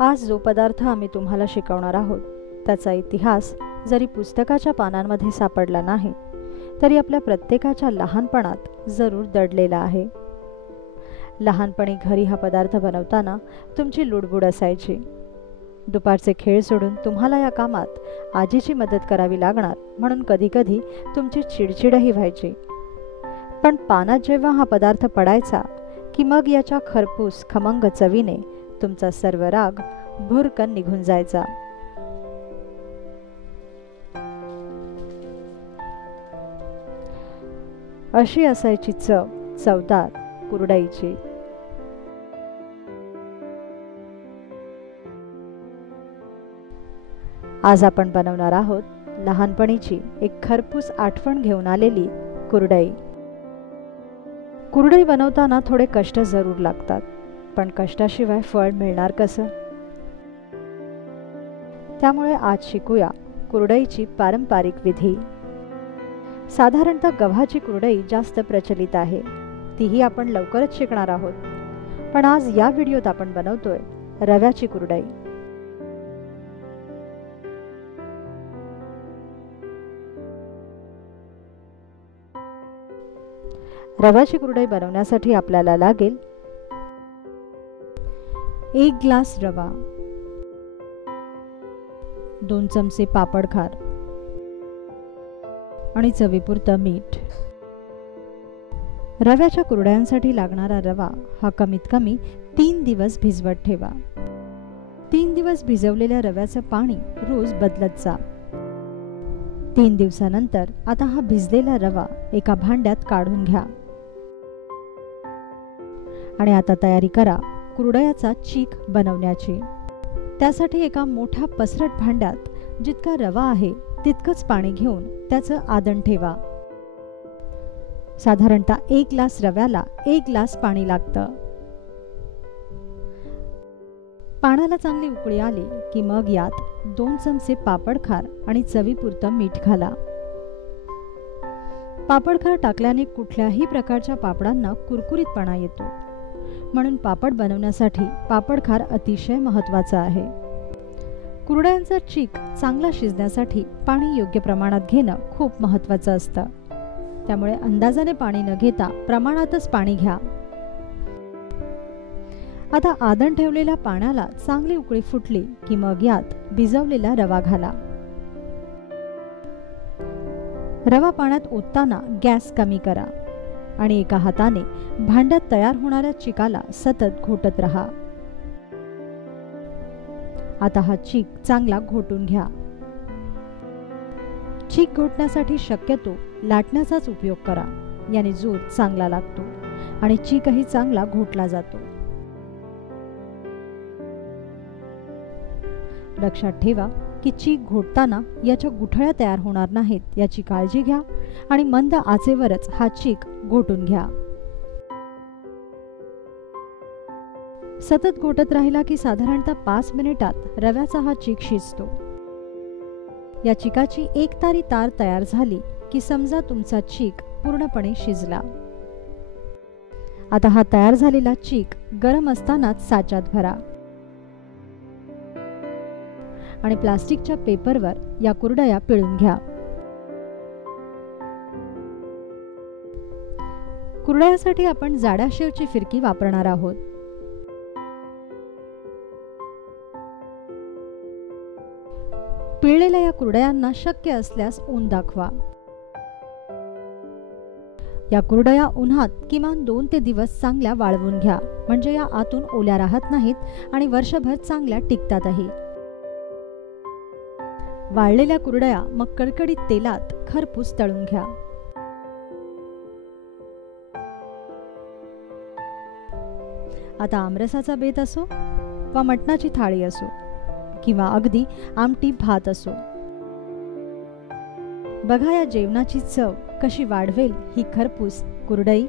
आज जो पदार्थ आम्ही तुम्हाला शिकवणार आहोत त्याचा इतिहास जरी पुस्तकाच्या पानांमध्ये सापडला नाही तरी आपल्या प्रत्येकाच्या लहानपणात जरूर दडलेला आहे. लहानपणी घरी हा पदार्थ बनवताना तुमची लुडबुड असायची. दुपारचे खेळ सोडून तुम्हाला या कामात आजीची मदत करावी लागणार म्हणून कधीकधी तुमची चिडचिडही व्हायची. पण पानात जेव्हा हा पदार्थ पडायचा की मग याच्या खरपूस खमंग चवीने तुमचा सर्व राग भुरकन निघून जायचा. अशी असायची चव चवदार कुरडईची. आज आपण बनवणार आहोत लहानपणीची एक खरपूस आठवण घेऊन आलेली कुरडई. कुरडई बनवताना थोडे कष्ट जरूर लागतात, पण कष्टाशिवाय फळ मिळणार कसं? त्यामुळे आज शिकूया कुरडईची पारंपरिक विधी. साधारणतः गव्हाची कुरडई जास्त प्रचलित आहे, तीही आपण लवकरच शिकणार आहोत. पण आज या व्हिडिओत आपण बनवतोय रव्याची कुरडई. रव्याची कुरडई बनवण्यासाठी आपल्याला लागेल 1 ग्लास रवा, 2 चमचे पापड खार आणि चवीपुरतं मीठ. रव्याच्या कुरड्यांसाठी लागणारा रवा हा कमीत कमी 3 दिवस भिजवत ठेवा. 3 दिवस भिजवलेल्या रव्याचं पाणी रोज बदलत जा. 3 दिवसानंतर आता हा भिजलेला रवा एका भांड्यात काढून घ्या आणि आता तयारी करा कुरडयाचा चीक बनवण्याची. त्यासाठी एका मोठ्या पसरट भांड्यात जितका रवा आहे तितकंच पाणी घेऊन त्याचं आदण ठेवा. साधारणतः 1 ग्लास रव्याला 1 ग्लास पाणी लागतं. पाण्याला चांगली उकळी आली की मग यात 2 चमचे पापड खार आणि चवीपुरतं मीठ घाला. पापड खार टाकल्याने कुठल्याही प्रकारच्या पापडांना कुरकुरीतपणा येतो, म्हणून पापड बनवण्यासाठी पापड खार अतिशय महत्त्वाचा आहे. कुरडयांचा चीक चांगला शिजण्यासाठी पाणी योग्य प्रमाणात घेणं खूप महत्त्वाचं असतं. त्यामुळे अंदाजाने पाणी न घेता प्रमाणातच पाणी घ्या. आता आदण ठेवलेल्या पाण्याला चांगली उकळी फुटली की मग यात भिजवलेला रवा घाला. रवा पाण्यात ओतताना गॅस कमी करा आणि एका हाताने भांड्यात तयार होणाऱ्या चिकाला सतत घोटत राहा. आता हा चीक चांगला घोटून घ्या. चीक घोटण्यासाठी शक्यतो लाटण्याचाच उपयोग करा, याने जोर चांगला लागतो आणि चीकही चांगला घोटला जातो. लक्षात ठेवा की चीक घोटताना याच्या गुठळ्या तयार होणार नाहीत याची काळजी घ्या आणि मंद आचेवरच हा चीक घोटून घ्या. सतत घोटत राहिला की साधारणतः 5 मिनिटात रव्याचा हा चीक शिजतो. या चिकाची एक तारी तार तयार झाली की समजा तुमचा चीक पूर्णपणे शिजला. आता हा तयार झालेला चीक गरम असतानाच साच्यात भरा आणि प्लास्टिकच्या पेपरवर या कुरडया पिळून घ्या. कुरडयासाठी आपण जाड्या शेवची फिरकी वापरणार आहोत. पिळलेल्या या कुरडयांना शक्य असल्यास ऊन दाखवा. या कुरडया उन्हात किमान 2 ते दिवस चांगल्या वाळवून घ्या, म्हणजे या आतून ओल्या राहत नाहीत आणि वर्षभर चांगल्या टिकतातही. वाळलेल्या कुरडया मग कडकडीत तेलात खरपूस तळून घ्या. आता आमरसाचा बेत असो वा मटणाची थाळी असो किंवा अगदी आमटी भात असो, बघा या जेवणाची चव कशी वाढवेल ही खरपूस कुरडई.